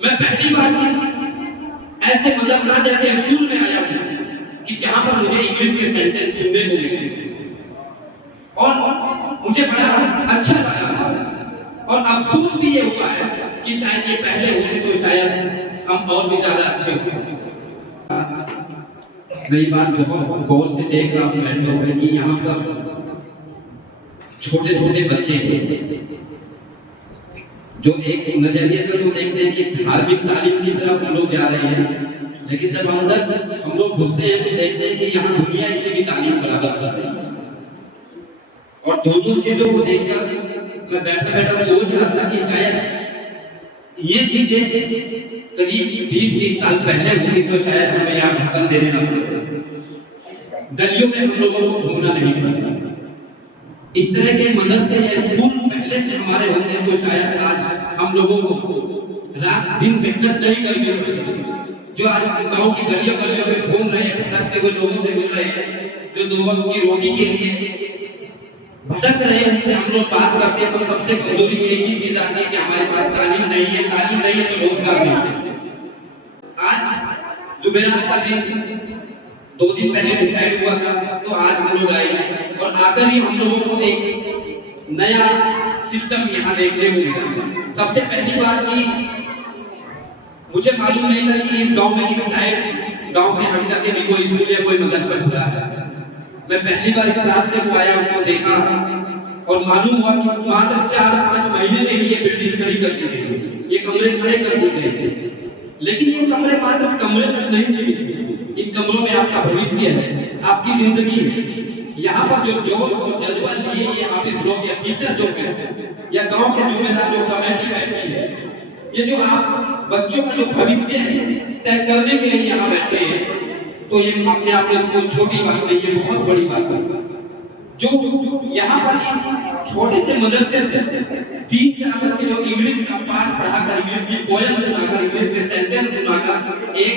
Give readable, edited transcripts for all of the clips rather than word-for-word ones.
मैं पहली बार इस ऐसे मदरसा जैसे स्कूल में आया हूँ कि जहां पर मुझे इंग्लिश के सेंटेंस सुनने को मिले और मुझे बड़ा अच्छा लगा। और अफसोस भी ये हुआ है कि शायद ये पहले होते तो शायद हम और भी ज्यादा अच्छे होते। नई बात बहुत गौर से देख रहा हूँ मैं कि यहाँ पर छोटे छोटे बच्चे जो एक नजरिए से तो देखते हैं कि धार्मिक तालीम की तरफ हम लोग जा रहे हैं, लेकिन जब अंदर हम लोग घुसते हैं तो देखते हैं कि यहाँ दुनिया की तालीम बराबर चल रही है। और दोनों चीजों को देखकर मैं बैठा बैठा सोच रहा था कि शायद ये चीजें करीब 20-30 साल पहले हुई तो शायद हमें यहाँ भाषण देने ना पड़ता, गलियों में हम लोगों को घूमना नहीं पड़ता। इस तरह के मदरसे या स्कूल पहले से हमारे होते तो शायद आज हम लोगों को रात दिन मेहनत नहीं करनी पड़ती। जो आज गांव की गलियों गलियों में घूम रहे हैं, भटकते हुए लोगों से मिल रहे हैं, जो 2 वक्त की रोटी के लिए भटक रहे हैं, उनसे हम लोग बात करते हैं तो सबसे कमजोरी एक ही चीज आती है कि हमारे पास तालीम नहीं है, तालीम नहीं है तो रोजगार नहीं है। आज जुमेरात का दिन 2 दिन पहले डिसाइड हुआ था, तो आज हम लोग आए और आकर ही हम लोगों को एक नया सिस्टम यहाँ देखने को मिला। सबसे पहली बात की मुझे मालूम नहीं था कि इस गांव में इस साइड गांव से हट करके भी कोई स्कूल या कोई मदरसा खुला है। मैं पहली बार इस रास्ते को आया हूँ, देखा और मालूम हुआ कि मात्र 4-5 महीने में ही ये बिल्डिंग खड़ी कर दी गई, ये कमरे खड़े कर दिए गए। लेकिन ये कमरे मात्र कमरे तक नहीं सीमित, इन कमरों में आपका भविष्य है, आपकी जिंदगी है। यहाँ पर जो जोश और जज्बा लिए ये ऑफिस लोग या टीचर जो है या गांव के जिम्मेदार जो कमेटी बैठी है, ये जो आप बच्चों का जो भविष्य है तय करने के लिए यहाँ बैठे हैं, तो ये अपने आप में छोटी बात नहीं, ये बहुत बड़ी बात है। जो यहाँ पर इस छोटे से मदरसे से 3-4 बच्चे जो इंग्लिश का पाठ पढ़ाकर, इंग्लिश की पोएम सुनाकर, इंग्लिश के सेंटेंस सुनाकर, एक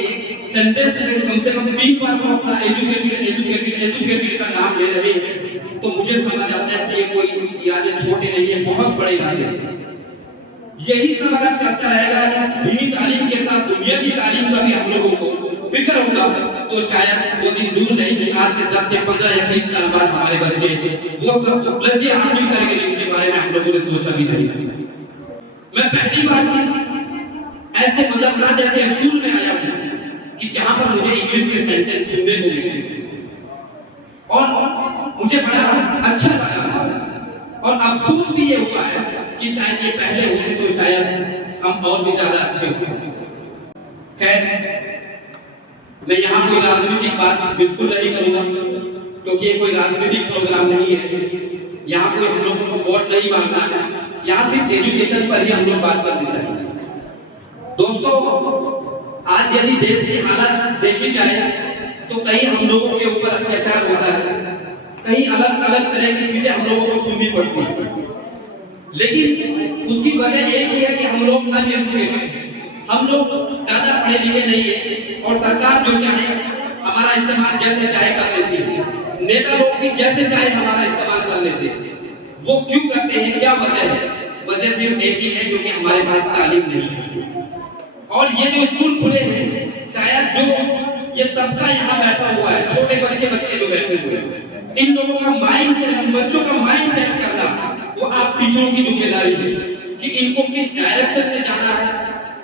सेंटेंस में कम से कम 3 बार वो अपना एजुकेटेड का नाम ले रहे हैं, तो मुझे समझ आता है कि ये कोई यादें छोटे नहीं है, बहुत बड़े यादें। यही सब अगर चलता रहेगा, इस दीनी तालीम के साथ दुनिया की तालीम का भी हम लोगों को फिक्र होगा, तो शायद वो दिन दूर नहीं कि आज से 10 से 15 या 20 साल बाद हमारे बच्चे वो सब उपलब्धियां हासिल करेंगे जिनके बारे में हम लोगों ने सोचा भी नहीं। मैं पहली बार इस ऐसे मदरसा जैसे स्कूल में आया हूँ कि जहां पर मुझे इंग्लिश के सेंटेंस सुनने को मिले और मुझे बड़ा अच्छा लगा। और अफसोस भी ये हुआ है कि शायद ये पहले होते तो शायद हम और भी ज्यादा अच्छे होते। खैर, मैं यहाँ कोई राजनीतिक बात बिल्कुल नहीं करूंगा, क्योंकि ये कोई राजनीतिक प्रोग्राम नहीं है। यहाँ कोई हम लोगों को वोट नहीं मांगना है, यहाँ सिर्फ एजुकेशन पर ही हम लोग बात करनी चाहिए। दोस्तों, आज यदि देश की हालत देखी जाए तो कहीं हम लोगों के ऊपर अत्याचार होता है, कहीं अलग अलग तरह की चीजें हम लोगों को सुननी पड़ती है, लेकिन उसकी वजह एक ही है कि हम लोग अनएजुकेटेड, हम लोग ज्यादा पढ़े लिखे नहीं है और सरकार जो चाहे हमारा इस्तेमाल जैसे चाहे कर लेती है। नेता लोग भी जैसे चाहे हमारा इस्तेमाल कर लेते हैं। वो क्यों करते हैं, क्या वजह है? वजह सिर्फ एक ही है, क्योंकि हमारे पास तालीम नहीं है। और ये जो स्कूल खुले हैं, शायद जो ये तबका यहाँ बैठा हुआ है, छोटे बच्चे जो बैठे हुए हैं, इन लोगों का माइंड सेट, बच्चों का माइंड सेट करना वो आप टीचरों की जिम्मेदारी है कि इनको किस डायरेक्शन में जाना है,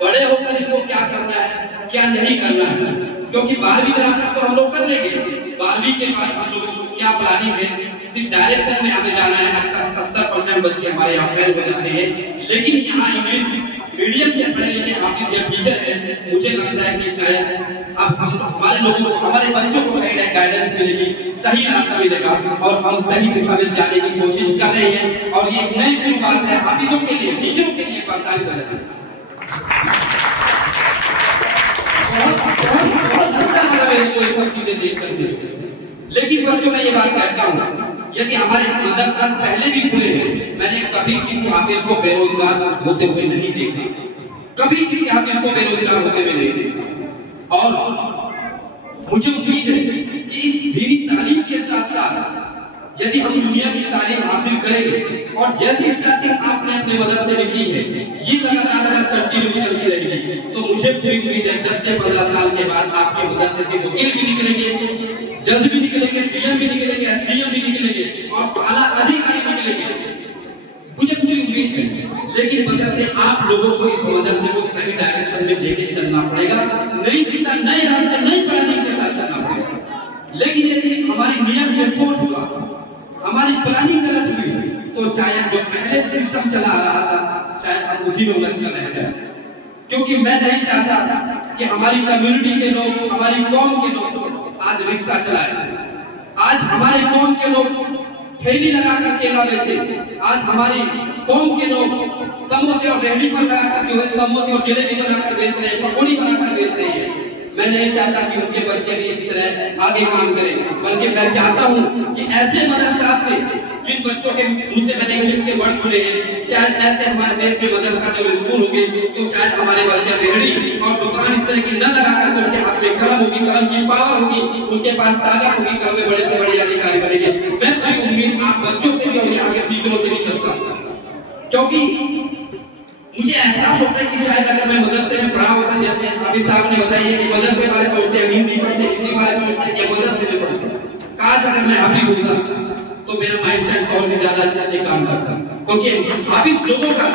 बड़े होकर इनको क्या करना है, क्या नहीं करना है। क्योंकि 12वीं क्लास तक तो हम लोग कर लेंगे, 12वीं के बाद हम लोगों को क्या प्लानिंग है, इस डायरेक्शन में हमें जाना है। अक्सर 70% बच्चे हमारे यहाँ फेल हो जाते हैं, लेकिन यहाँ इंग्लिश मीडियम से पढ़े लिखे हाफिज या टीचर है, मुझे लगता है कि शायद अब हम हमारे लोगों को, हमारे बच्चों को सही गाइडेंस मिलेगी, सही रास्ता मिलेगा और हम सही दिशा में जाने की कोशिश कर रहे हैं। और ये एक नई शुरुआत है हाफिजों के लिए, टीचरों के लिए। ताली बजाएं। बहुत अच्छा लगा मेरे को ये सब चीजें देख करके। लेकिन बच्चों, मैं ये बात कहता हूँ, यदि हमारे मदरसा पहले भी खुले हैं, मैंने कभी किसी हाफिज को बेरोजगार होते हुए नहीं देखा, कभी किसी हाफिज को बेरोजगार होते हुए नहीं देखा। और मुझे उम्मीद है कि इस दीनी तालीम के साथ साथ यदि हम दुनिया की तालीम हासिल करेंगे और जैसी स्टार्टिंग आपने अपने मदरसे में की है, ये लगातार अगर कंटिन्यू चलती रहेगी मुझे पूरी उम्मीद है 10 से 15 साल के बाद आपके मदरसे से वकील भी निकलेंगे, जज भी निकलेंगे, पीएम भी निकलेंगे, एसडीएम भी निकलेंगे और आला अधिकारी भी निकलेंगे, मुझे पूरी उम्मीद है। लेकिन बशर्ते आप लोगों को इस मदरसे को सही डायरेक्शन में लेके चलना पड़ेगा, नई दिशा, नए रास्ते, नई प्लानिंग के साथ चलना पड़ेगा। लेकिन यदि हमारी नियत में खोट हुआ, हमारी प्लानिंग गलत हुई, तो शायद जो पहले सिस्टम चला आ रहा था शायद हम उसी में उलझ कर रह जाए। क्योंकि मैं नहीं चाहता कि हमारी कम्युनिटी के लोग, हमारी कौम के लोग आज रिक्शा चलाएं, आज हमारे कौम के लोग ठेली लगाकर केला बेचे, आज हमारी कौम के लोग समोसे और रेहड़ी पर लगाकर जो है समोसे और जलेबी बनाकर बेच रहे हैं, पकौड़ी बनाकर बेच रहे हैं। मैं नहीं चाहता कि उनके बच्चे भी इसी तरह आगे काम करें, बल्कि मैं चाहता हूं कि ऐसे मदरसा से जिन बच्चों के मुंह से मैंने इंग्लिश के वर्ड सुने हैं, शायद ऐसे हमारे देश में मदरसा जब स्कूल होंगे तो शायद हमारे बच्चे रेहड़ी और दुकान इस तरह की न लगाकर उनके हाथ में कलम होगी, कलम की पावर होगी, उनके पास ताकत होगी, कल में बड़े से बड़े अधिकारी बनेंगे। मैं पूरी उम्मीद आप बच्चों से भी और यहाँ के टीचरों से भी करता हूँ, क्योंकि मुझे एहसास होता है कि शायद अगर मैं मदरसे में पढ़ा होता, जैसे अभी साहब ने बताया कि मदरसे वाले सोचते हैं हिंदी पढ़ते, हिंदी वाले सोचते हैं कि मदरसे में पढ़ते, काश अगर मैं हाफिज होता तो मेरा माइंडसेट और भी ज्यादा अच्छे से काम करता, क्योंकि हाफिज लोगों का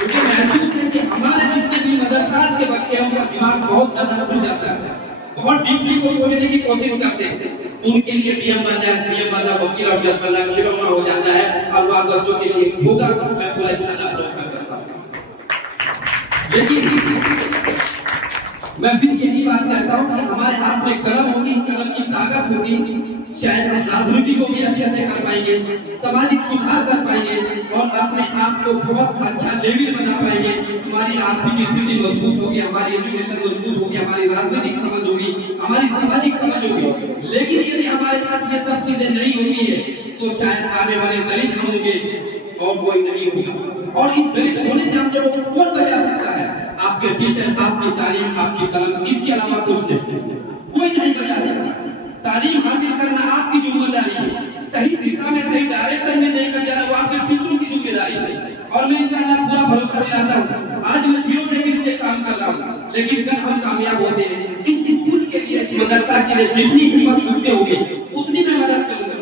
मुझे महसूस है कि हमारे जितने भी मदरसा के बच्चे हैं उनका दिमाग बहुत ज्यादा खुल जाता है, बहुत डीपली को सोचने की कोशिश करते हैं। उनके लिए डीएम बनना, एसडीएम बनना, वकील और जज बनना खिलौना हो जाता है और वह बच्चों के लिए होगा, मैं पूरा इंशाल्लाह भरोसा करता हूं। लेकिन मैं फिर यही बात कहता हूं कि हमारे हाथ में कलम होगी, कलम की ताकत होगी, शायद हम राजनीति को भी अच्छे से कर पाएंगे, सामाजिक सुधार कर पाएंगे और अपने आप को बहुत अच्छा लेवल बना पाएंगे। हमारी आर्थिक स्थिति मजबूत होगी, हमारी एजुकेशन मजबूत होगी, हमारी राजनीतिक समझ होगी, हमारी सामाजिक समझ होगी। लेकिन यदि हमारे पास ये सब चीजें नहीं होती है तो शायद आने वाले दलित होंगे और कोई नहीं होगा। और इस दलित होने से हम लोगों को कौन बचा सकता है? आपके टीचर, आपकी तालीम, आपकी कलम, इसके अलावा कुछ नहीं, कोई नहीं बचा सकता। तालीम हासिल करना आपकी जिम्मेदारी है, सही दिशा में, सही डायरेक्शन में लेकर जाना वो आपके टीचरों की जिम्मेदारी है। और मैं इंशाअल्लाह पूरा भरोसा दिलाता हूँ, आज मैं 0 लेवल से काम कर रहा हूँ, लेकिन कल हम कामयाब होते हैं। इस स्कूल के लिए, इस मदरसा के लिए जितनी हिम्मत मुझसे होगी उतनी मैं मदद करूंगा।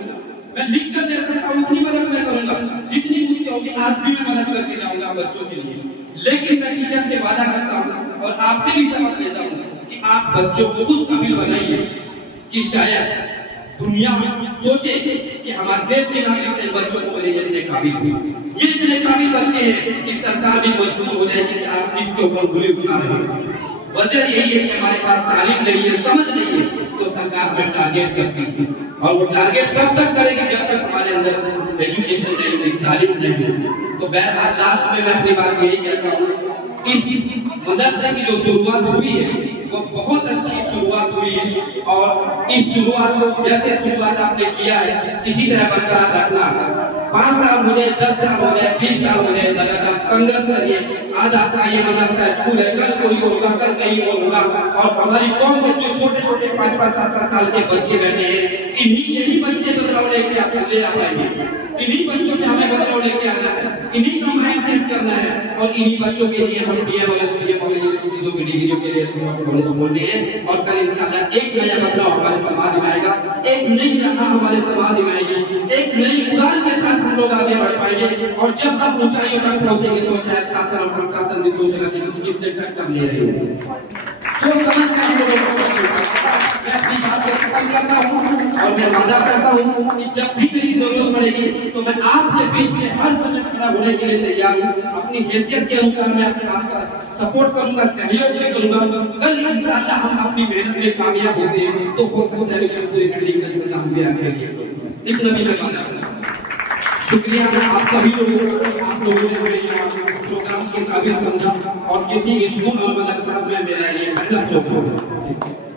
मैं लिख कर दे सकता हूँ उतनी मदद मैं करूंगा, जितनी मुझसे होगी आज भी मैं मदद करके जाऊंगा बच्चों के लिए। लेकिन मैं टीचर से वादा करता हूँ और आपसे भी समझ लेता हूँ कि आप बच्चों को उस काबिल बनाइए कि शायद दुनिया में सोचे कि हमारे देश के नागरिक बच्चों को बने जितने काबिल हुए। ये इतने काबिल बच्चे हैं कि सरकार भी मजबूर हो जाएगी कि आप किसके ऊपर गोली उठा रहे हैं। वजह यही है कि हमारे पास तालीम नहीं है, समझ नहीं है, तो सरकार में टारगेट करती है। और वो टारगेट कब तक करेगी? जब तक हमारे अंदर एजुकेशन नहीं होगी, तालीम नहीं होगी। तो बहरहाल लास्ट में मैं अपनी बात यही कहता हूँ, इस मदरसे की जो शुरुआत हुई है वो बहुत अच्छी शुरुआत हुई है और इस शुरुआत को जैसे शुरुआत आपने किया है इसी तरह बरकरार रखना। 5 साल हो जाए, 10 साल हो जाए, 20 साल हो जाए, लगातार संघर्ष करिए। आज आपका ये मदरसा स्कूल है, कल कोई होगा, कल कहीं और होगा। और हमारी कौम में जो छोटे छोटे 5-5, 7-7 साल के बच्चे बैठे हैं, यही बच्चे बदलाव लेके आप ले आ पाएंगे। इन्हीं बच्चों से हमें बदलाव लेके आना है, इन्हीं का माइंड सेट करना है और इन्हीं बच्चों के लिए हम डीएम कॉलेज चीजों की डिग्रियों के लिए कॉलेज बोलते हैं। और कल इंशाल्लाह एक नया बदलाव हमारे समाज में आएगा, एक नई राह हमारे समाज में आएगी, एक नई उड़ान के साथ हम लोग आगे बढ़ पाएंगे। और जब हम ऊंचाइयों तक पहुंचेंगे तो शायद शासन और प्रशासन भी सोचेगा कि तुम किससे टक्कर ले रहे हो। सोच समझ कर मैं अपनी बात को खत्म करता हूँ और मैं वादा करता हूँ कि जब भी मेरी जरूरत पड़ेगी तो मैं आपके बीच में हर समय खड़ा होने के लिए तैयार हूँ। अपनी हैसियत के अनुसार मैं अपने आप का सपोर्ट करूंगा, सहयोग भी करूंगा। कल इंशाअल्लाह हम अपनी मेहनत में कामयाब होते हैं तो हो सकता है कि पूरी बिल्डिंग का इंतजाम भी आपके लिए इतना भी मैं वादा करता हूँ। शुक्रिया आप सभी लोगों, आप लोगों ने मेरे प्रोग्राम के काबिल समझा और किसी स्कूल और मदरसा में मेरा ये पहला प्रोग्राम।